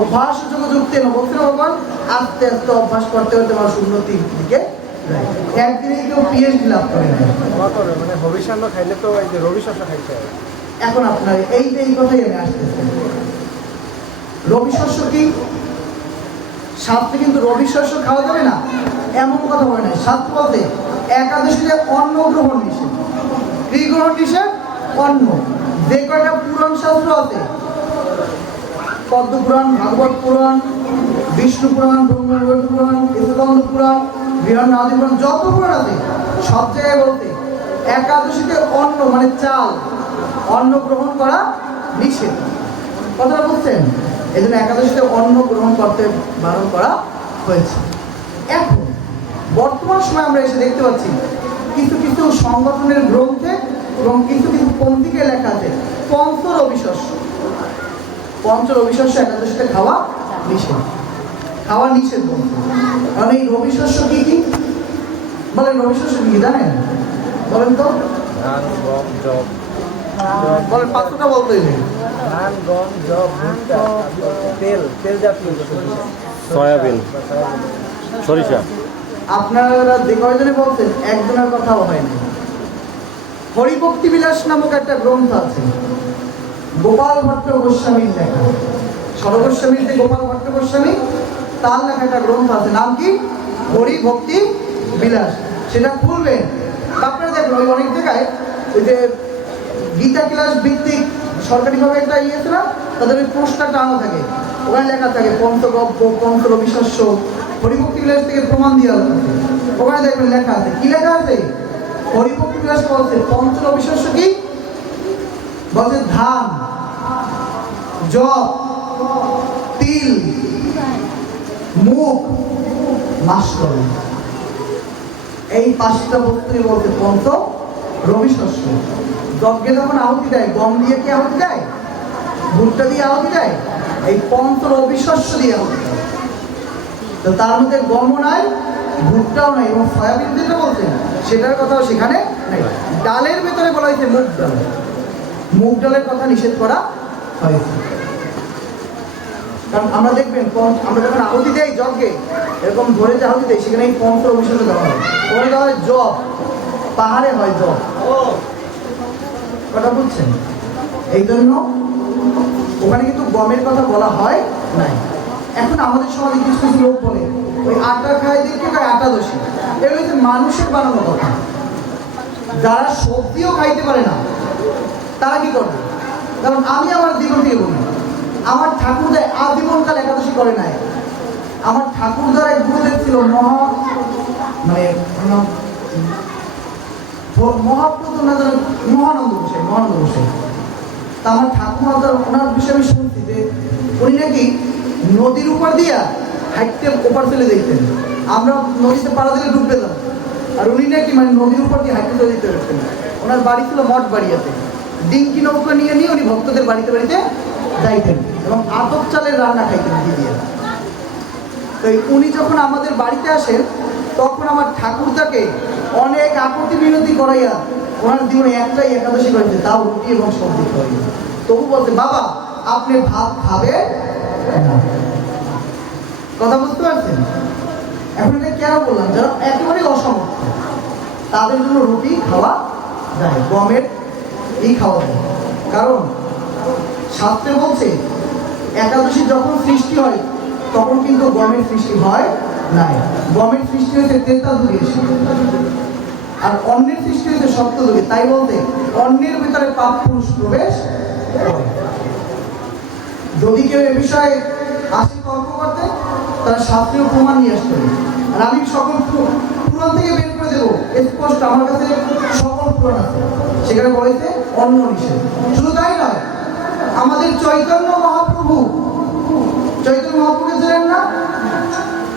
অভ্যাস যোগ যুক্তে না। বলছে না ভগবান আস্তে আস্তে অভ্যাস করতে করতে মানুষ উন্নতির দিকে একদিনে কেউ পিএইচডি লাভ করে মানে খাইলে তো এই যে রবি শস্য খাইতে হয়। এখন আপনার এই এই কথাই আমি আসতেছি। রবি শস্য কি? শাস্ত্রে কিন্তু রবি শস্য খাওয়া যাবে না এমন কথা বলে নাই। শাস্ত্র বলতে একাদশীতে অন্ন গ্রহণ নিষেধ। কি গ্রহণ নিষেধ? অন্ন। যে কয়টা পুরাণ শাস্ত্র আছে? পদ্ম পুরাণ, ভাগবত পুরাণ, বিষ্ণু পুরাণ ব্রহ্মবৈবর্ত পুরাণ স্কন্দ পুরাণ বিরান্ন আদি পুরাণ, যত পুরাণ আছে, সব জায়গায় বলতে একাদশীতে অন্ন মানে চাল, অন্ন গ্রহণ করা নিষেধ। কথাটা বুঝছেন? এই জন্য একাদশীতে অন্ন গ্রহণ করতে বারণ করা হয়েছে। এখন, বর্তমান সময় আমরা এসে দেখতে পাচ্ছি, কিছু কিছু সংগঠনের গ্রন্থে এবং কিছু কিছু পন্থীকে লেখা আছে পঞ্চ রবিশস্য পঞ্চ রবিশস্য একাদশীতে খাওয়া নিষেধ। খাওয়া নিষেধ কারণ এই রবিশস্য কি কি? বলেন রবিশস্য কি কি জানেন? বলেন তো। ধান গম জব। বলেন পাত্রটা বলতে ধান গম জব ভুট্টা তেল তেল জাতীয় সয়াবিন। সরিষা। আপনারা যে কয়জনে বলছেন একজনের কথাও হয়নি হরিভক্তি বিলাস নামক একটা গ্রন্থ আছে। গোপাল ভট্ট গোস্বামীর লেখা। সরগোস্বামীর যে গোপাল ভট্ট গোস্বামী তার লেখা একটা গ্রন্থ আছে, নাম কি? হরি ভক্তি বিলাস। সেটা খুলবেন। আপনারা দেখবেন ওই অনেক জায়গায় ওই যে গীতা ক্লাস ভিত্তিক সরকারিভাবে একটা ইয়ে না, তাদের ওই পোস্টারটা আনা থাকে। ওখানে লেখা থাকে, পঞ্চগব্য পঞ্চ রবিশস্য হরিভক্তি বিলাস থেকে প্রমাণ দেওয়া আছে ওখানে দেখবেন লেখা আছে। কি লেখা আছে? হরিভক্তি বিলাস বলছে পঞ্চ রবিশস্য কি? বলছে ধান। জব, তিল, মুখ মাসকলাই এই পাঁচটা বস্তুই বলতে পন্ত রবি শস্য। যজ্ঞে যখন আহুতি দেয়, গম দিয়ে কি আহুতি দেয়? ভুট্টা দিয়ে আহুতি দেয়? এই পন্ত রবি শস্য দিয়ে আহুতি তো তার মধ্যে গমও নাই, ভুট্টাও নাই, এবং সয়াবিন যেটা বলছেন সেটার কথাও সেখানে ডালের ভেতরে বলা হয়েছে মুগ ডাল। মুগ ডালের কথা নিষেধ করা হয়েছে। কারণ আমরা দেখবেন আমরা যখন আহুতি দেই যজ্ঞে এরকম ধরে যে আহুতি দেয় সেখানে এই পঞ্চ অভিষেক দেওয়া হয়। ওখানে দেওয়া হয় জব। পাহাড়ে হয় জব। কথা বুঝছেন? এই জন্য ওখানে কিন্তু গমের কথা বলা হয় নাই। এখন আমাদের সমাজে কিছু কিছু লোক বলে, ওই আটা খায় দেখে কয় আটা দোষী। এগুলো হচ্ছে মানুষের বানানো কথা। যারা সবজিও খাইতে পারে না, তারা কি করবে? কারণ আমি আমার জীবন থেকে বলি আমার ঠাকুরদায় আজীবনকাল একাদশী করে নাই। আমার ঠাকুরদার এক গুরুদেব ছিল মহা মানে মহাপ্রভু না যেন মহানন্দ গোসাই মহানন্দ গোসাই তা আমার ঠাকুমা ওনার বিষয়ে আমি শুনছি যে উনি নাকি নদীর উপর দিয়া হাইটতে ওপার চলে যেতেন আমরা নদীতে পাড়া দিলে ডুব পেতাম। আর উনি নাকি মানে নদীর উপর দিয়ে হাইটতে চলে যেতে পারতেন। ওনার বাড়ি ছিল মঠ বাড়িয়াতে ডিঙ্কি নৌকা নিয়ে নিয়ে উনি ভক্তদের বাড়িতে বাড়িতে যাইতেন। এবং আতপ চালের রান্না খাইতেন দিদিয়া তো উনি যখন আমাদের বাড়িতে আসেন, তখন আমার ঠাকুরদাকে অনেক আপত্তি বিনতি করাইয়া ওনার জীবনে একটাই একাদশী করেছে, তাও রুটি এবং সবজি খাওয়াইয়া তবু বলছে, বাবা, আপনি ভাত খাবে কথা বুঝতে পারছেন? এখন এটা কেন বললাম? যারা একেবারেই অসমর্থ, তাদের জন্য রুটি খাওয়া যায়, গমের এই খাওয়া যায়। কারণ শাস্ত্রে বলছে একাদশী যখন সৃষ্টি হয়, তখন কিন্তু গমের সৃষ্টি হয় নাই। গমের সৃষ্টি হয়েছে তেতা যুগে আর অন্যের সৃষ্টি হয়েছে সপ্ত যুগে তাই বলতে অন্যের ভিতরে পাপ পুরুষ প্রবেশ যদি কেউ এ বিষয়ে আসে তর্ক করতে, তারা শাস্ত্রীয় প্রমাণ নিয়ে আসতে আর আমি সকল পুরাণ থেকে বের করে দেবো। স্পষ্ট, আমার কাছে সকল পুরাণ আছে। সেখানে বলেছে অন্য নিষেধ। শুধু তাই নয়, আমাদের চৈতন্য মহাপ্রভু চৈতন্য মহাপ্রভুকে ছিলেন না?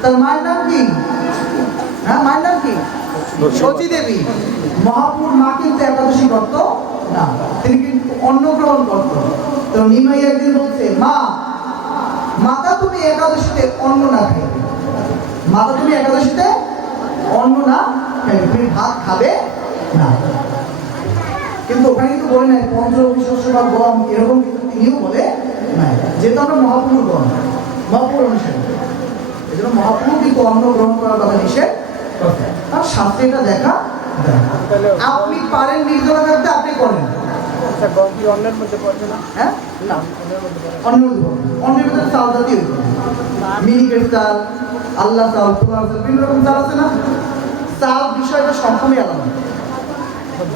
তার মায়ের নাম কি? হ্যাঁ মায়ের নাম কি? সতী দেবী মহাপুর মা কিন্তু একাদশী করত না তিনি কিন্তু অন্ন গ্রহণ করত তো নিমাই একদিন বলছে মা মাতা তুমি একাদশীতে অন্ন না খাইবে। মাতা তুমি একাদশীতে অন্ন না খাইবে তুমি ভাত খাবে না। কিন্তু ওখানে কিন্তু বলে নাই পঞ্চ শস্য বা গম এরকম কিন্তু তিনিও বলে নাই। যেহেতু আমরা মহাপুরুষ গম মহাপুর অনুসারী। এই জন্য মহাপুর কিন্তু অন্ন গ্রহণ করার কথা নিষেধ আর শাস্ত্রে এটা দেখা আপনি পারেন নির্জলা থাকতে আপনি করেন। আচ্ছা অন্যের মধ্যে পড়ছে না? হ্যাঁ? না অন্যের অন্য অন্যের ভিতরে চাল জাতীয় মিনিকেট চাল আল্লাহ চাল বিভিন্ন রকম চাল আছে না? চাল বিষয়টা সম্পূর্ণই আলাদা।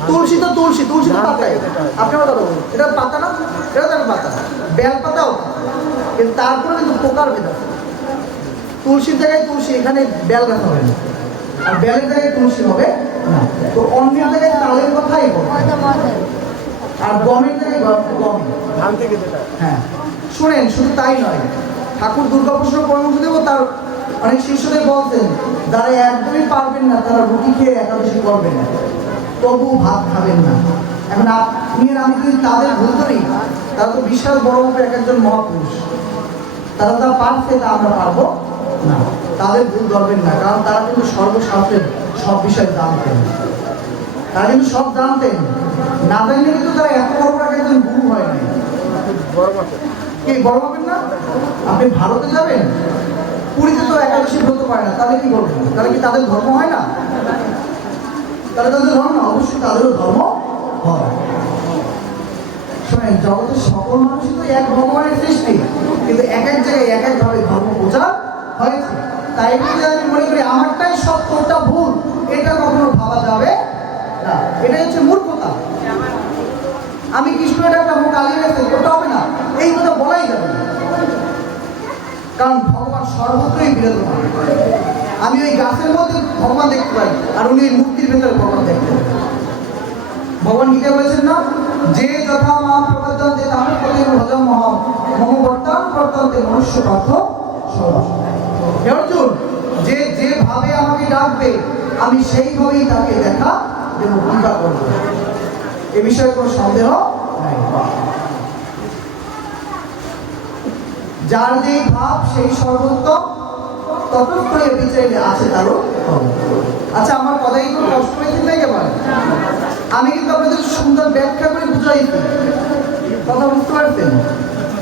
তুলসী তো তুলসী তুলসী তো পাতাই আপনি কথা বলুন। এটা পাতা না? এটা তো একটা পাতা। বেল পাতাও। কিন্তু তারপরে কিন্তু পোকার ভেদ আছে তুলসীর জায়গায় তুলসী এখানে বেল গাছ হবে না আর বেলের জায়গায় তুলসী হবে না। তো অন্যের জায়গায় তালের কথাই আর গমের জায়গায় গম ধান থেকে যেটা হ্যাঁ। শোনেন শুধু তাই নয় ঠাকুর দুর্গাপ্রসাদ পরামর্শ দেব তার অনেক শিষ্যদের বলতেন যারা একদমই পারবেন না তারা রুটি খেয়ে একাদশী করবেন না। তবু ভাত খাবেন না। এখন আপনি আমি যদি তাদের ভুল করি তারা তো বিশাল বড় এক একজন মহাপুরুষ। তারা তা পারছে তা আমরা পারব না। তাদের ভুল ধরবেন না কারণ তারা কিন্তু সর্বশাস্ত্রের সব বিষয় জানতেন। তারা কিন্তু সব জানতেন। না জানলে কিন্তু তারা এত বড় একজন গুরু হয় মাপের কি বড় হবেন না? আপনি ভারতে যাবেন? পুরীতে তো একাদশী ব্রত পায় না তাহলে কি বলবেন তাহলে কি তাদের ধর্ম হয় না? তাহলে তাদের ধর্ম না? অবশ্যই তাদেরও ধর্ম হয়। শোনেন জগতের সকল মানুষই তো এক ভগবানের সৃষ্টি। কিন্তু এক এক জায়গায় এক একভাবে ধর্ম প্রচার হয়েছে। তাই বলে আমি মনে করি আমারটাই সত্য ওটা ভুল, এটা কখনো ভাবা যাবে না। এটা হচ্ছে মূর্খতা আমি কৃষ্ণ এটা একটা মুখ আলিয়ে রেখে ওটা হবে না। এই কথা বলাই যাবে না। কারণ ভগবান সর্বত্রই বিরাজমান। আমি ওই গাছের মধ্যে ভগবান দেখতে পাই আর উনি ওই মূর্তির ভেতরে ভগবান দেখতে পাই ভগবান গীতা বলেছেন না যে যথা মা প্রবর্তন, যে প্রতি ভজন মহ মম বর্তমান মনুষ্য পার্থ অর্জুন, যে যেভাবে আমাকে ডাকবে, আমি সেইভাবেই তাকে দেখা দেব পূজা করব। এ বিষয়ে কোনো সন্দেহ যার যে ভাব, সেই সর্বোত্তম এ বিচারে আছে তারও আচ্ছা আমার কথাই কোনো কষ্ট হয়েছে একেবারে? আমি কিন্তু আপনাদের সুন্দর ব্যাখ্যা করে বুঝাইছি কথা বুঝতে পারছেন?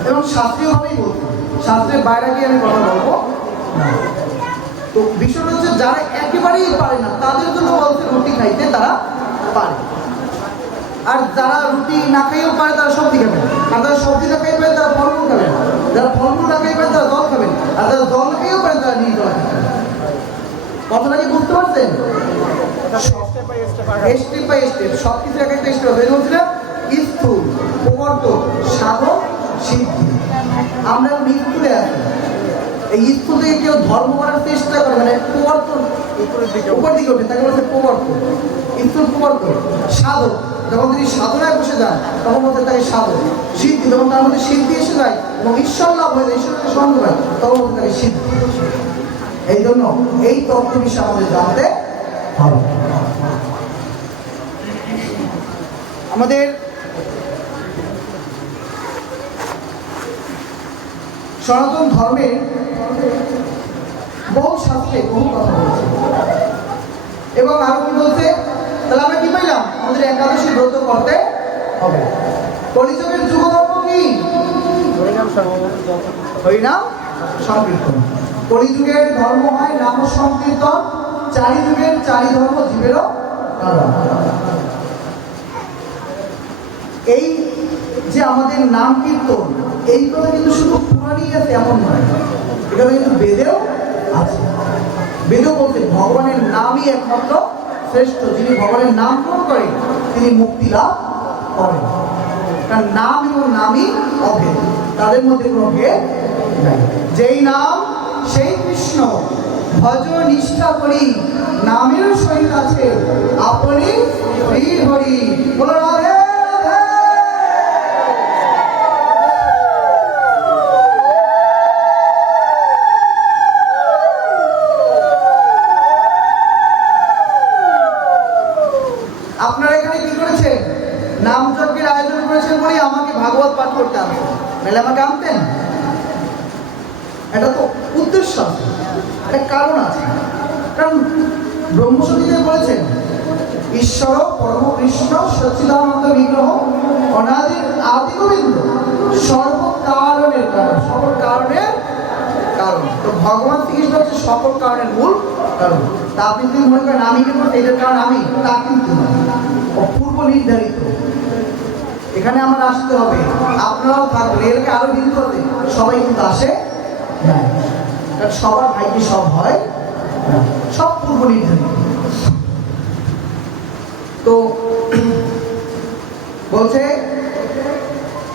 এবং শাস্ত্রীয়ভাবেই বলছি। শাস্ত্রের বাইরে গিয়ে আমি কথা বলব। তো বিষয়টা হচ্ছে, যারা একেবারেই পারে না, তাদের জন্য বলছে রুটি খাইতে তারা পারে। আর যারা রুটি না খাইয়েও পারে, তারা সবজি খাবে। আর যারা সবজি না খাইয়ে পারে, তারা ফলমূল খাবেন যারা ফলমূল না খাইয়ে পারে, তারা জল খাবেন আর যারা জল না পারে, তারা নির্জল খাবেন কথাটা কি বুঝতে পারছেন? স্টেপ বাই স্টেপ স্টেপ সব কিছু এক একটা স্টেপ আছে বলছিলাম স্থূল প্রবর্তক সাধক সিদ্ধি। আমরা মৃত্যুরে আছি। এই স্থূল থেকে কেউ ধর্ম করার চেষ্টা করে মানে প্রবর্তন উপরের দিকে উপর দিকে ওঠে তাকে বলছে প্রবর্তন স্থূল প্রবর্তন সাধক। যখন তিনি সাধনায় বসে যান তখন বলতে তাকে সাধক। সিদ্ধি যখন তার মধ্যে সিদ্ধি এসে যায় এবং ঈশ্বর লাভ হয়ে যায় ঈশ্বরকে স্মরণ করে তখন বলতে তাকে সিদ্ধি। এই জন্য এই তত্ত্ব বিষয়ে আমাদের জানতে হবে। আমাদের সনাতন ধর্মের বহু শাস্ত্রে বহু কথা বলছে। এবং আরও কি বলছে? তাহলে আমরা কি পাইলাম? আমাদের একাদশী ব্রত করতে হবে। কলিযুগের যুগধর্ম কি? হরিনাম সংকীর্তন। কলিযুগের ধর্ম হয় নাম সংকীর্তন চারি যুগের চারি ধর্ম জীবেরও এই যে আমাদের নাম কীর্তন, এই কথা কিন্তু শুধু পুরাণই আছে, এমন নয়। এটা কিন্তু বেদেও আছে। বেদেও বলতে ভগবানের নামই একমাত্র শ্রেষ্ঠ। যিনি ভগবানের নাম গ্রহণ করেন, তিনি মুক্তি লাভ করেন। তার নাম এবং নামই অভেদ। তাদের মধ্যে কোনো ভেদ নাই। যেই নাম, সেই কৃষ্ণ। ভজ নিষ্ঠা করি, নামের সহিত আছে। আপনি হরি বলো রাধে আপনারা এখানে কি করেছেন নাম যজ্ঞের আয়োজন করেছেন বলেই আমাকে ভাগবত পাঠ করতে আসেন নাহলে আমাকে আনতেন এটা তো উদ্দেশ্য আছে একটা কারণ আছে কারণ ব্রহ্মসঙ্গীতে বলেছেন ঈশ্বর পরম কৃষ্ণ সচ্চিদানন্দ বিগ্রহ অনাদির আদি গোবিন্দ সর্বকারণের কারণ। কারণের ভগবান শ্রীকৃষ্ণ হচ্ছে সকল কারণের মূল কারণ। তা আপনি যদি মনে করেন আমি কি করছি এটার কারণ আমি, তা কিন্তু অপূর্ব নির্ধারিত। এখানে আমার আসতে হবে। আপনারাও থাকবেন এলাকা আরও কিন্তু আছে সবাই কিন্তু আসে না কারণ সবার ভাইকে সব হয় সব পূর্ব নির্ধারিত। তো বলছে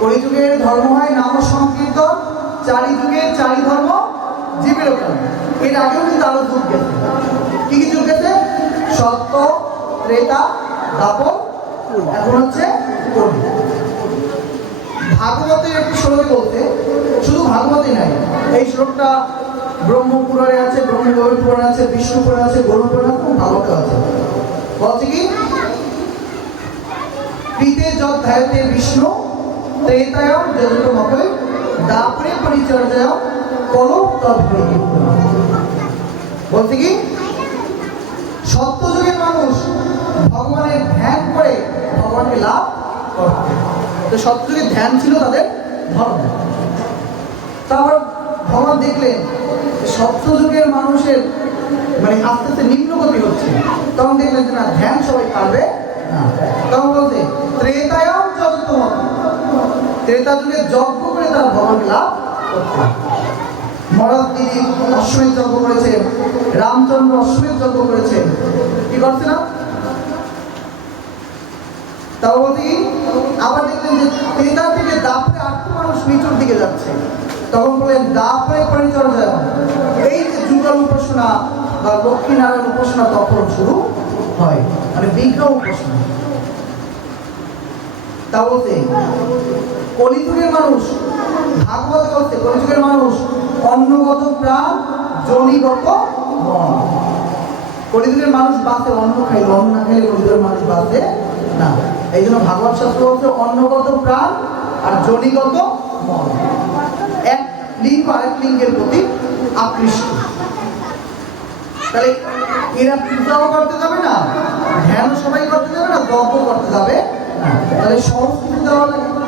কলিযুগের ধর্ম হয় নাম সংকীর্তন চারি যুগে চারি ধর্ম জীবের এর আগেও কিন্তু আরও যুগ গেছে। কি কি যুগ গেছে? সত্য, ত্রেতা, দাপর, এখন হচ্ছে কলি ভাগবতের একটি শ্লোকে বলতে শুধু ভাগবতে নাই, এই শ্লোকটা ব্রহ্মপুরাণে আছে ব্রহ্মগৌরী পুরাণে আছে, বিষ্ণু আছে, গরুর পুরাণে আছে ভাগবতে আছে। বলছে কি? প্রীতে যত ধ্যায়তে বিষ্ণু ত্রেতায়ম যজত মকই দাপরে পরিচর্যায় কলো তদ্ভৈ বলছে কি সত্যযুগের মানুষ ভগবানের ধ্যান করে ভগবানকে লাভ করত তো সত্যযুগের ধ্যান ছিল তাদের ধর্ম। তারপর ভগবান দেখলেন সত্যযুগের মানুষের মানে আস্তে আস্তে নিম্নগতি হচ্ছে। তখন দেখলেন যে না, ধ্যান সবাই পারবে তখন বলছে ত্রেতায়ম যততম ত্রেতা যুগে যজ্ঞ করে তারা ভগবানকে লাভ করতে মরাদ তিনি অশ্বমেধ যজ্ঞ করেছেন, রামচন্দ্র অশ্বমেধ যজ্ঞ করেছেন। কি করছে না? তাও আবার দেখলেন যে তেতার থেকে দাপরে আটটি মানুষ নিচুর দিকে যাচ্ছে। তখন বললেন দাপরে পরিচর্যা এই যে যুগল উপাসনা বা লক্ষ্মীনারায়ণ উপাসনা তখন শুরু হয়। মানে বিগ্রহ উপাসনা। তা বলতে কলিযুগের মানুষ, ভাগবত বলতে কলিযুগের মানুষ, অন্নগত প্রাণ, জনিগত মন। কলিযুগের মানুষ বাঁচে, অন্ন খাইলে, অন্ন না খাইলে কলিযুগের মানুষ বাঁচে না। এই জন্য ভাগবত শাস্ত্র বলছে, অন্নগত প্রাণ আর জনিগত মন। এক লিঙ্গ আরেক লিঙ্গের প্রতি আকৃষ্ট। তাহলে এরা পূজাও করতে যাবে না ধ্যান সবাই করতে যাবে না যজ্ঞ করতে যাবে তাহলে সংস্কৃতি দেওয়া লাগে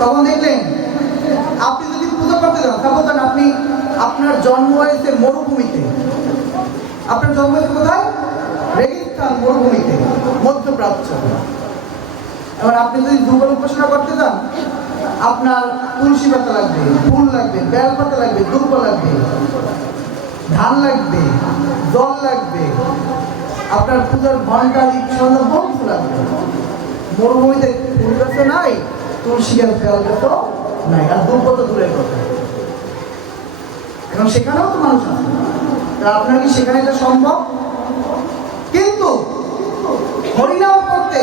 তখন দেখলেন, আপনি যদি পূজা করতে যান ধরেন আপনি আপনার জন্ম হয়েছে মরুভূমিতে। আপনার জন্ম হয়েছে কোথায়? রেগিস্তান মরুভূমিতে, মধ্যপ্রাচ্য। এবার আপনি যদি দুর্বল উপাসনা করতে যান, আপনার তুলসী পাতা লাগবে, ফুল লাগবে, বেল পাতা লাগবে দুর্ব লাগবে, ধান লাগবে, জল লাগবে, আপনার পূজার ঘণ্টা সন্ধ্যা বহু লাগবে। মরুভূমিতে ফুল গাছ নাই তুলসী গাছ গাছ তো নাই, আর দুর্ব তো দূরের কথা। এখন সেখানেও তো মানুষ আছে। আপনার কি সেখানে এটা সম্ভব? কিন্তু হরিনাম করতে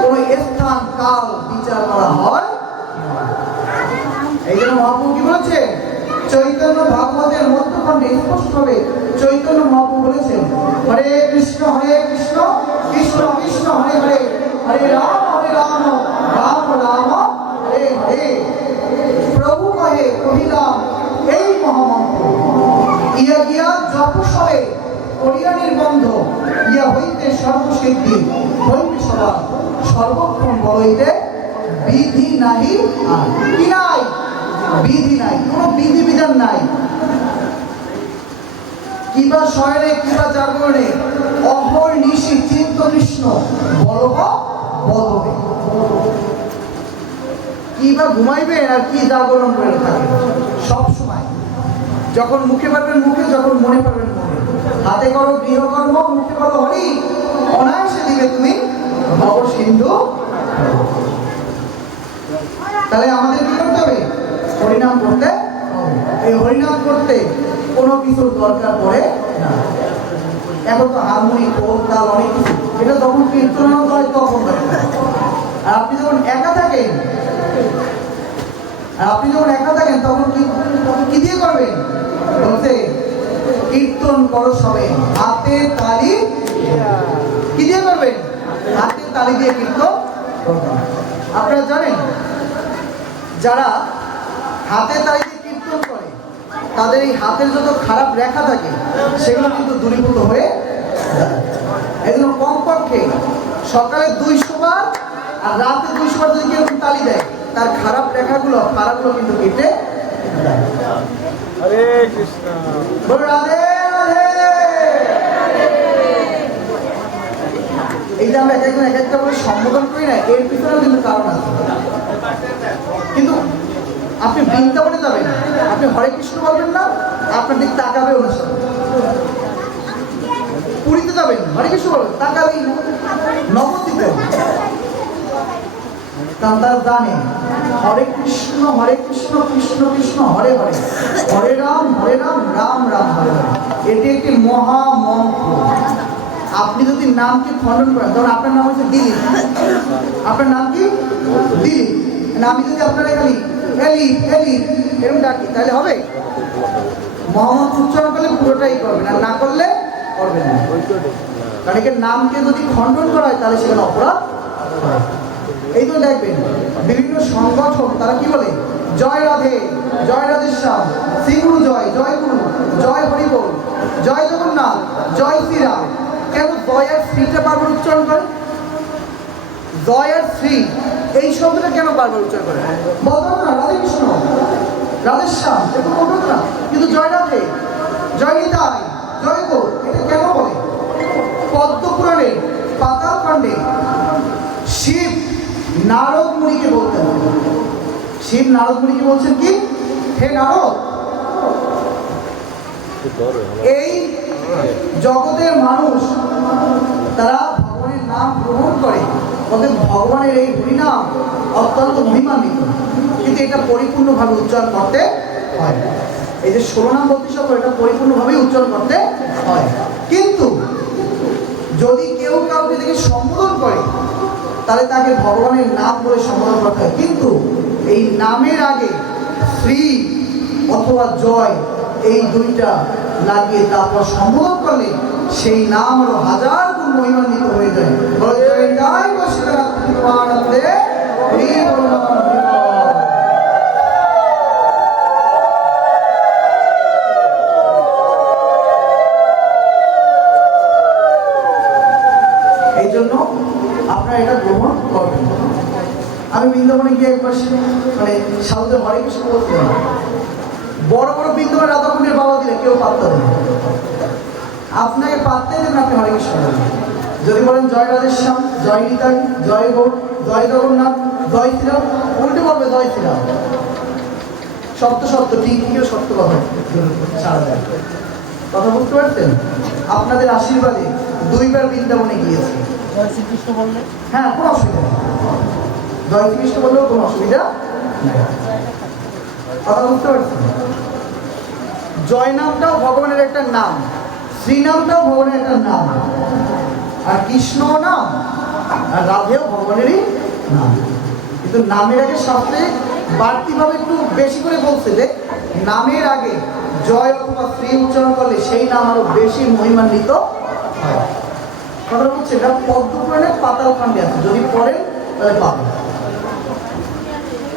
কোনো স্থান, কাল বিচার করা হয় এই জন্য মহাপ্রভু কি বলেছে? চৈতন্য ভাগবতের মধ্যখণ্ডে স্পষ্টভাবে চৈতন্য মহাপ্রভু বলেছেন, হরে কৃষ্ণ হরে কৃষ্ণ কৃষ্ণ কৃষ্ণ, হরে হরে হরে রাম হরে রাম রাম রাম হরে প্রভু কহে কহিলাম, এই মহামন্ত্র ইয়া সবে, করিয়া নির্বন্ধ ইয়া হইতে সর্বসিদ্ধি, হইতে সবা সর্বক্ষণ বলইতে বিধি নাহি কি নাই? বিধি নাই, কোনো বিধি বিধান নাই। কিবা শয়নে কিবা জাগরণে অহর নিশি চিন্ত কৃষ্ণ বলব। বলবে কিবা ঘুমাইবে আর কি জাগরণ করে থাকে সব সময়। যখন মুখে পারবেন মুখে, যখন মনে পারবেন মনে। হাতে করো গৃহকর্ম, মুখে করো হরি। অনায়াসে দিবে তুমি ভব সিন্ধু তাহলে আমাদের কি করতে হবে? হরিনাম করতে এই হরিনাম করতে কোনো কিছুর দরকার পড়ে না। এখন তো হারমোনি খোল তাল অনেক কিছু। এটা যখন কীর্তন হয়, তখন আর আপনি যখন একা থাকেন আর আপনি যখন একা থাকেন, তখন কি কি দিয়ে করবেন? বলতে, কীর্তন করো সবে। হাতে তালি কি দিয়ে করবেন? হাতে তালি দিয়ে কীর্তন করবেন। আপনারা জানেন, যারা হাতে তালি দিয়ে কীর্তন করে, তাদের এই হাতের যত খারাপ রেখা থাকে, সেগুলো কিন্তু দূরীভূত হয়ে এই কমপক্ষে সকালে দুইশো বার আর রাতে দুইশো বার যদি কেউ তালি দেয় তার খারাপ রেখাগুলো খারাপগুলো কিন্তু কেটে হরে কৃষ্ণ। রাধে এই যে আমরা এক একজন এক একটা করে সম্বোধন করি না এর পিছনেও কিন্তু কারণ আছে। কিন্তু আপনি বৃন্দাবনে যাবেন আপনি হরে কৃষ্ণ বলবেন না আপনার দিক তাকাবে অনুষ্ঠান পুরীতে যাবেন হরে কৃষ্ণ বলবেন তাকাবেই। না নবদ্বীপে। কারণ তারা জানে। হরে কৃষ্ণ হরে কৃষ্ণ কৃষ্ণ কৃষ্ণ, হরে হরে। হরে রাম হরে রাম রাম রাম, হরে হরে এটি একটি মহামন্ত্র। আপনি যদি নামকে খণ্ডন করেন তখন আপনার নাম হচ্ছে দিলীপ। আপনার নাম কি? দিলীপ। না আমি যদি আপনার এখানে এলি এলি এরকম ডাকি, তাহলে হবে? মহামন্ত্র উচ্চারণ করলে পুরোটাই করবেন, আর না করলে করবেন না। কারণ নামকে যদি খণ্ডন করা হয়, তাহলে সেখানে অপরাধ। এই তো দেখবেন, বিভিন্ন সংগঠন, তারা কি বলে? জয় রাধে, জয় রাধেশ্যাম শ্রীগুরু জয় জয় গুরু, জয় হরিবোল, জয় জগন্নাথ, জয় শ্রীরাম। কেন জয় আর শ্রীটা বারবার উচ্চারণ করে? জয় আর শ্রী, এই শব্দটা কেন বারবার উচ্চারণ করে? বলতো না, রাধে কৃষ্ণ, রাধেশ্যাম, এরকম বলতো না। কিন্তু জয় রাধে, জয় নিতাই, জয় গো এটা কেন বলে? পদ্ম পুরাণে পাতাল কাণ্ডে, শিব নারদ মুনিকে বলতেন শিব নারদ মুনিকে বলছেন কি? হে নারদ! এই জগতের মানুষ, তারা ভগবানের নাম গ্রহণ করে। তবে ভগবানের এই হরিনাম অত্যন্ত মহিমান্বিত। কিন্তু এটা পরিপূর্ণভাবে উচ্চারণ করতে হয় এই যে ষোলো নাম বলতে সব এটা পরিপূর্ণভাবে উচ্চারণ করতে হয়। কিন্তু যদি কেউ কাউকে দেখে সম্বোধন করে তাহলে তাকে ভগবানের নাম বলে সম্বোধন করতে হয়। কিন্তু এই নামের আগে শ্রী অথবা জয় এই দুইটা লাগিয়ে তারপর সম্বোধন করলে সেই নাম আরও হাজার গুণ মহিমান্বিত হয়ে যায় বলে জয় জয় বসিরাম কৃপানন্দে হরি বল নমঃ হরি বল। এই জন্য আপনারা এটা গ্রহণ করবেন আমি বৃন্দাবনে গিয়ে একবার মানে সাউথে হরে কৃষ্ণ বলতে বড় বড় বৃন্দাবন রাধাকুণ্ডের বাবা দিলে কেউ পাত্তা দেবে আপনাকে পাত্তাই দেবেন আপনি হরে কৃষ্ণ যদি বলেন জয় রাধেশ্যাম জয় নিতাই জয় গৌর জয় জগন্নাথ জয় শ্রীরাম উল্টে বলবে জয় শ্রীরাম। সত্য সত্য ঠিক কেউ সত্য কথা ছাড়া দেয় কথা বুঝতে পারতেন আপনাদের আশীর্বাদে দুইবার বৃন্দাবনে গিয়েছি। হ্যাঁ কোনো অসুবিধা নেই। জয় শ্রীকৃষ্ণ বললেও কোনো অসুবিধা নেই। কথা বুঝতে পারছেন? জয় নামটাও ভগবানের একটা নাম শ্রী নামটাও ভগবানের একটা নাম। আর কৃষ্ণ নাম, আর রাধেও ভগবানেরই নাম। কিন্তু নামের আগে সবচেয়ে বাড়তিভাবে একটু বেশি করে বলছে যে, নামের আগে জয় অথবা শ্রী উচ্চারণ করলে সেই নাম আরও বেশি মহিমান্বিত হয়। কথা হচ্ছে এটা পদ্মপুরাণে পাতাল কাণ্ডে আছে। যদি পড়েন, তাহলে পাবেন।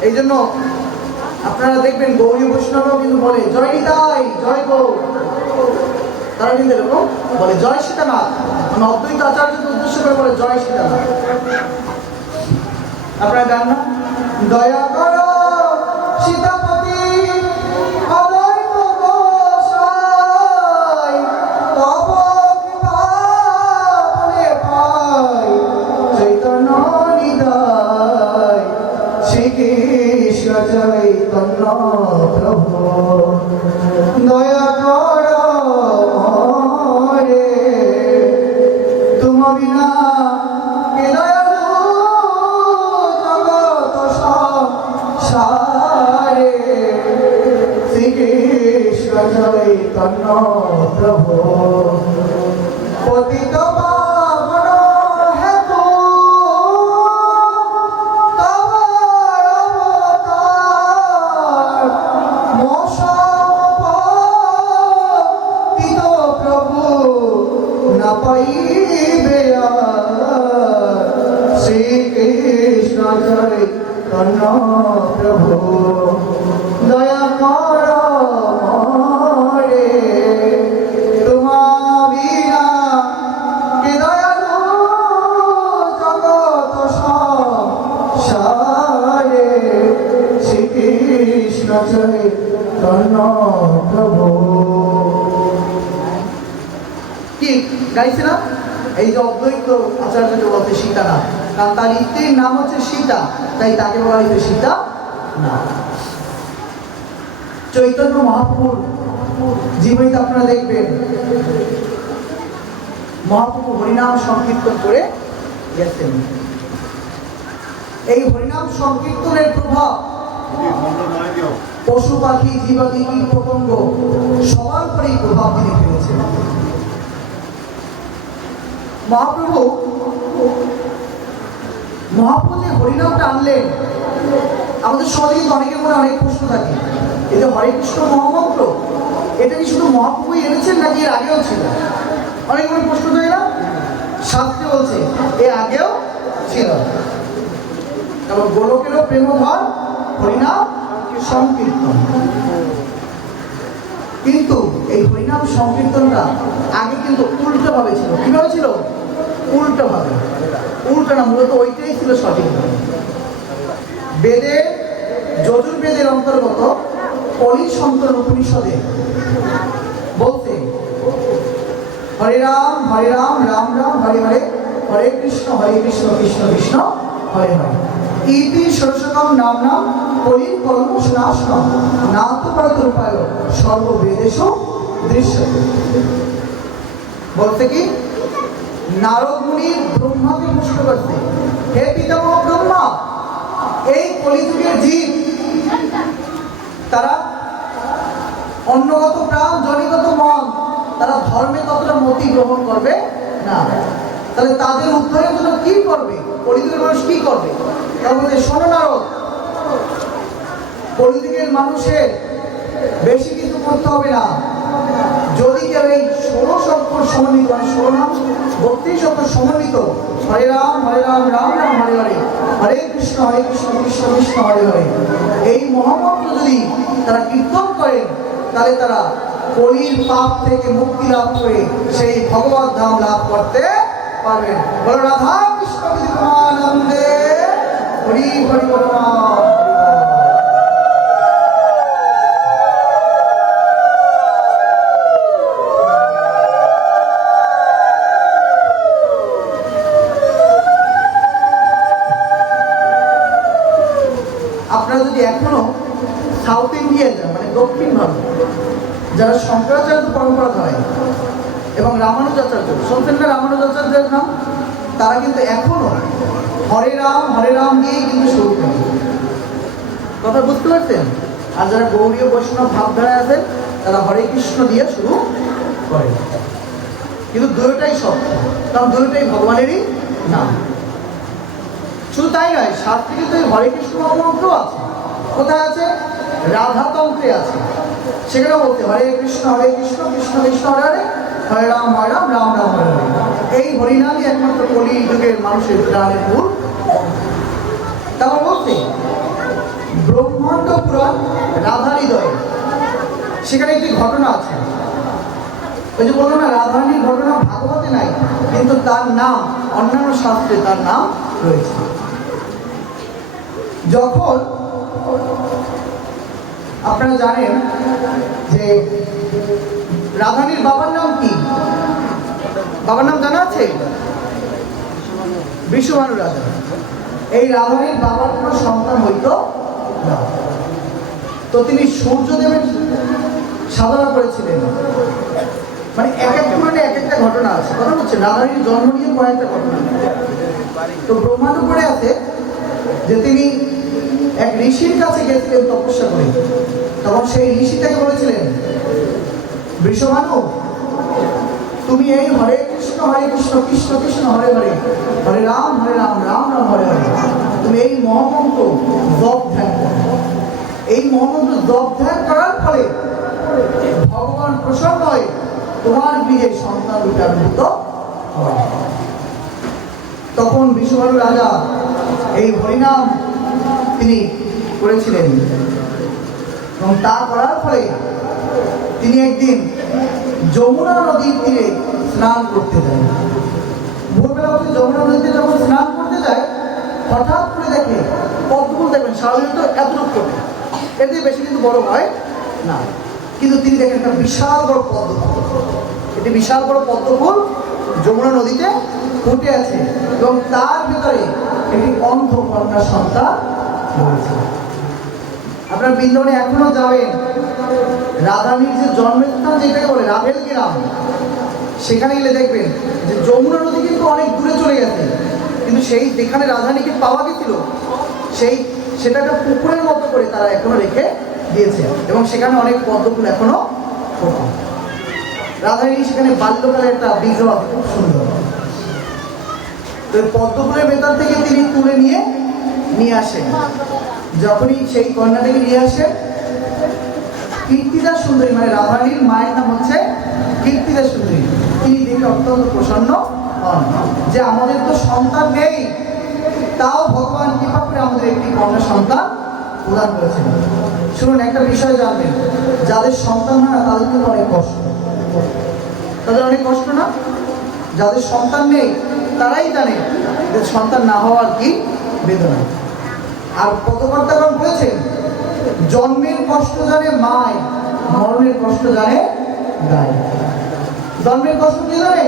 এই জন্য আপনারা দেখবেন গৌরী বৈষ্ণবও কিন্তু বলে, জয় নিতাই, জয় গৌ। তারা কিন্তু এরকম বলে, জয় সীতানাথ। মানে অদ্বৈত আচার্যকে উদ্দেশ্য করে বলে, জয় সীতানাথ। আপনারা গান না? দয়া করো চৈতন্য প্রভু দয়া করো মোরে। তুম কৃষ্ণ চৈতন্য প্রভু। কি, গাইছে না? এই যে অদ্বৈত আচার্যকে বলতে সীতা না, কারণ তার স্ত্রীর নাম হচ্ছে সীতা, তাই তাকে বলা হয়েছে সীতা না। চৈতন্য মহাপুর জীবিত আপনারা দেখবেন মহাপ্রভু হরিনাম সংকীর্তন করে গেছেন। এই হরিনাম সংকীর্তনের প্রভাব পশু পাখি, জীবাদি, কীট পতঙ্গ, সবার পরেই প্রভাব তিনি ফেলেছেন। মহাপ্রভু মহাপ্রভু যে হরিনামটা আনলেন। আমাদের সমাজে কিন্তু অনেকের মনে অনেক প্রশ্ন থাকে। এই যে হরে কৃষ্ণ মহামন্ত্র, এটা কি শুধু মহাপ্রভুই এনেছেন নাকি এর আগেও ছিল? অনেক মনে প্রশ্ন থাকে না? শাস্ত্রে বলছে এ আগেও ছিল। এবং গোলকেরও প্রেমধর হরিনাম সংকীর্তন? কিন্তু এই হরিনাম সংকীর্তনটা আগে কিন্তু উল্টোভাবে ছিল। কীভাবে ছিল? উল্টোভাবে। উল্টো না মূলত ওইটাই ছিল সঠিক। বেদের যজুর্বেদের অন্তর্গত কলি সন্তর উপনিষদে বলতে হরে রাম হরে রাম রাম রাম, হরে হরে হরে কৃষ্ণ হরে কৃষ্ণ কৃষ্ণ কৃষ্ণ, হরে হরে। ইতি ষোড়শকম নাম নাম কলির কর্ম নাশনম না তো পরত উপায় সর্ববেদেশ দৃশ্য। বলতে কি? নারদ মুনি ব্রহ্মাকে প্রশ্ন করছে, হে পিতামহ ব্রহ্মা, এই কলিযুগের জীব, তারা অন্যগত প্রাণ, জনিগত মন, তারা ধর্মে ততটা মতি গ্রহণ করবে না। তাহলে তাদের উদ্ধারের জন্য কি করবে? কলিযুগের মানুষ কি করবে? তার শোনো নারদ। কলিযুগের মানুষের বেশি কিছু করতে হবে না। যদি কেউ এই ষোলো সত্তর সমন্বিত মানে ষোলো নাম, বত্রিশ সত্তর সমন্বিত, হরে রাম হরে রাম রাম রাম, হরে হরে হরে কৃষ্ণ হরে কৃষ্ণ কৃষ্ণ কৃষ্ণ, হরে হরে, এই মহামন্ত্র যদি তারা কীর্তন করেন, তাহলে তারা কলির পাপ থেকে মুক্তি লাভ করে সেই ভগবত ধাম লাভ করতে পারবেন। বলো, রাধা কৃষ্ণ বিদ্যমানন্দে হরি হরি আপনারা যদি এখনও সাউথ ইন্ডিয়া যান মানে দক্ষিণ ভারত, যারা শঙ্করাচার্য পরম্পরা ধরে এবং রামানুজাচার্য, শুনছেন না রামানুজাচার্যের নাম? তারা কিন্তু এখনও হরে রাম হরে রাম দিয়েই কিন্তু শুরু করে কথা বুঝতে পারছেন? আর যারা গৌরীয় বৈষ্ণব ভাবধারায় আছেন, তারা হরে কৃষ্ণ দিয়ে শুরু করে। কিন্তু দুটোটাই সত্য, কারণ দুটোটাই ভগবানেরই নাম। শুধু তাই নয় শাস্ত্রে কিন্তু এই হরে কৃষ্ণ মহামন্ত্র আছে। কোথায় আছে? রাধা রাধাতন্ত্রে আছে। সেখানে বলতে হরে কৃষ্ণ হরে কৃষ্ণ কৃষ্ণ কৃষ্ণ, হরে হরে হরে রাম হরে রাম রাম রাম, হরে হরে এই হরিনামই একমাত্র কলি যুগের মানুষের প্রাণের মূল তারপর বলতে ব্রহ্মাণ্ড পুরাণ রাধা হৃদয়। সেখানে একটি ঘটনা আছে। ওই যে বলল না, রাধারানীর ঘটনা ভাগবতে নাই, কিন্তু তার নাম, অন্যান্য শাস্ত্রে তার নাম রয়েছে। যখন আপনারা জানেন যে রাধানীর বাবার নাম কি? বাবার নাম জানা আছে? বিশ্বভানু রাজা এই রাধানীর বাবার কোনো সন্তান হইতো না। তো তিনি সূর্যদেবের সাধনা করেছিলেন। মানে এক এক পুরাণে এক একটা ঘটনা আছে। কথা হচ্ছে, রাধারীর জন্ম নিয়ে কয়েকটা ঘটনা তো ব্রহ্মাণ্ড পড়ে আছে যে তিনি এক ঋষির কাছে গেছিলেন তপস্যা করে। তখন সেই ঋষি তাকে বলেছিলেন বৃষভানু তুমি এই হরে কৃষ্ণ, হরে কৃষ্ণ কৃষ্ণ কৃষ্ণ, হরে হরে। হরে রাম হরে রাম রাম রাম, হরে হরে। তুমি এই মহামন্ত্র জপ ধ্যান এই মহামন্ত্র জপ ধ্যান করার ফলে ভগবান প্রসন্ন হয় তোমার গৃহে সন্তান রূপে আবির্ভূত হয়। তখন বিশ্বভানু রাজা এই হরিনাম তিনি করেছিলেন। এবং তা করার ফলে তিনি একদিন যমুনা নদীর তীরে স্নান করতে যায় ভোরবেলা যমুনা নদীতে যখন স্নান করতে যায়, হঠাৎ করে দেখে পদ্মফুল দেখবেন সাধারণত এতটুকু করে। এতে বেশি কিন্তু বড় হয় না। কিন্তু তিনি দেখেন একটা বিশাল বড় পদ্মফুল। এটি বিশাল বড় পদ্মফুল যমুনা নদীতে ফুটে আছে এবং তার ভিতরে একটি অন্ধ কন্যা সন্তান রয়েছে। আপনার বৃন্দাবনে এখনও যাবেন। রাধানীর যে জন্মস্থান যেটাকে বলে রাভেল গ্রাম সেখানে গেলে দেখবেন যে যমুনা নদী কিন্তু অনেক দূরে চলে গেছে। কিন্তু সেই যেখানে রাধানীকে পাওয়া গেছিল সেই সেটা একটা পুকুরের মতো করে তারা এখনও রেখে দিয়েছে এবং সেখানে অনেক পদ্মফুল এখনও ফোটা সেখানে বাল্যকালে একটা আছে, খুব সুন্দর। তো পদ্মফুলের ভেতর থেকে তিনি তুলে নিয়ে নিয়ে আসেন। যখনই সেই কন্যাটাকে নিয়ে আসেন কীর্তিদা সুন্দরী মানে রাধারণীর মায়ের নাম হচ্ছে কীর্তিদা সুন্দরী। তিনি দেখে অত্যন্ত প্রসন্ন হন। যে আমাদের তো সন্তান নেই, তাও ভগবান কৃপা করে আমাদের একটি কন্যা সন্তান প্রদান করেছেন। শুনুন, একটা বিষয় জানবেন। যাদের সন্তান হয় না, তাদের কিন্তু অনেক কষ্ট। তাদের অনেক কষ্ট না? যাদের সন্তান নেই, তারাই জানে যে সন্তান না হওয়ার কি বেদনা। আর পদকর্তাগণ বলেছেন, জন্মের কষ্ট জানে মায়, মরণের কষ্ট জানে গায় জন্মের কষ্ট কে জানে?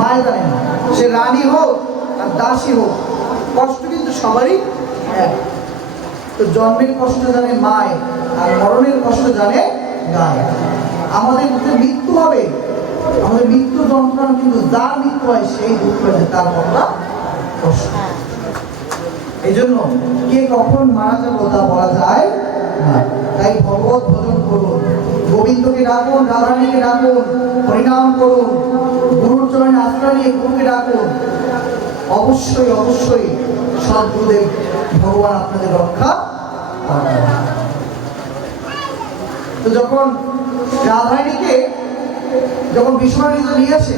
মায় জানে সে রানী হোক আর দাসী হোক, কষ্ট কিন্তু সবারই এক। তো জন্মের কষ্ট জানে মায় আর মরণের কষ্ট জানে গায়। আমাদের মধ্যে মৃত্যু হবে। আমাদের মৃত্যু যন্ত্রণা কিন্তু যার মৃত্যু হয় সেই দুঃখ আছে তার কথা কষ্ট। এই জন্য কে কখন মারা যাব তা বলা যায় না। তাই ভগবত ভজন করুন। গোবিন্দকে ডাকুন, রাধারানীকে ডাকুন, হরিনাম করুন, গুরুর চরণে আশ্রয় নিয়ে গুরুকে ডাকুন। অবশ্যই অবশ্যই সদ্গুরুদেব ভগবান আপনাদের রক্ষা। তো যখন রাধারানীকে যখন বিশ্বনাথ নিয়ে আসে,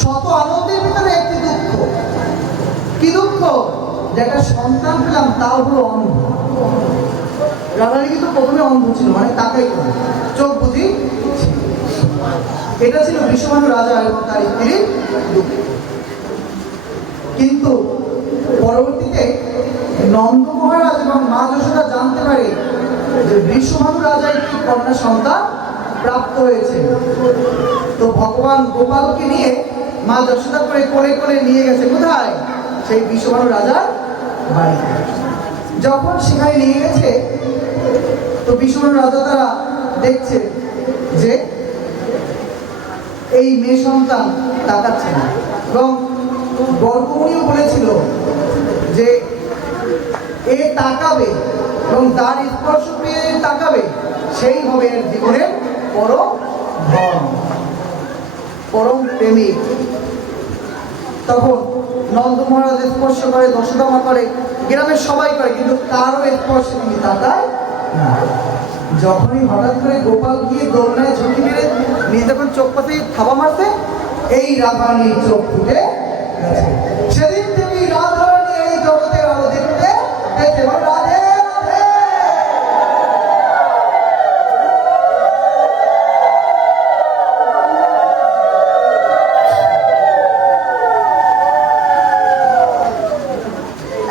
শত আনন্দের ভিতরে একটি দুঃখ। কি দুঃখ? যে একটা সন্তান পেলাম, তাও হলো অন্ধ। রাধারানী কিন্তু প্রথমে অন্ধ ছিল মানে তাকাই করে চোখ বুঝি? এটা ছিল বিশ্বমানু রাজা এবং তার স্ত্রীর কিন্তু পরবর্তীতে নন্দ মহারাজ এবং মা যশোদা জানতে পারে যে বিশ্বমানু রাজা একটি কন্যা সন্তান প্রাপ্ত হয়েছে। তো ভগবান গোপালকে নিয়ে মা যশোদা করে কোলে কোলে নিয়ে গেছে। কোথায়? সেই বিশ্বভানু রাজার বাড়িতে। যখন সেখানে নিয়ে গেছে তো বিশ্বভানু রাজা তারা দেখছে যে এই মেয়ে সন্তান তাকাচ্ছে না। এবং গর্ভমণিও বলেছিল যে এ তাকাবে এবং তার স্পর্শ পেয়ে তাকাবে, সেই হবে এর জীবনের পরম ধর্ম পরম প্রেমিক। তখন নন্দ মহারাজ স্পর্শ করে দশদামা করে, গ্রামের সবাই করে, কিন্তু তারও স্পর্শ তিনি তাকায় যখনই হঠাৎ করে গোপাল গিয়ে দৌড়ায় ঝুঁকি মেরে নিয়ে যখন চোখ পাতে থাবা মারছে, এই রাধারানীর চোখ ফুটে। সেদিন তুমি রাধারানী এই জগতের আলো দেখতে দেখতে পান। রাধে রাধে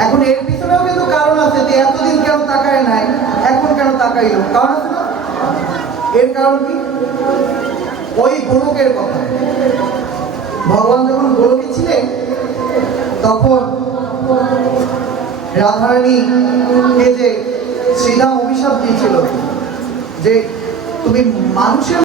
এখন এর পিছনেও কিন্তু কারণ আছে যে এতদিন কেন তাকায় নাই এখন কেন তাকাইলো কারণ আছে না এর কারণ কি ওই গোলকের কথা। ভগবান যখন গোলকে ছিলেন, তখন রাধারানীকে যে শ্রীরাম অভিশাপ দিয়েছিল, যে তুমি মানুষের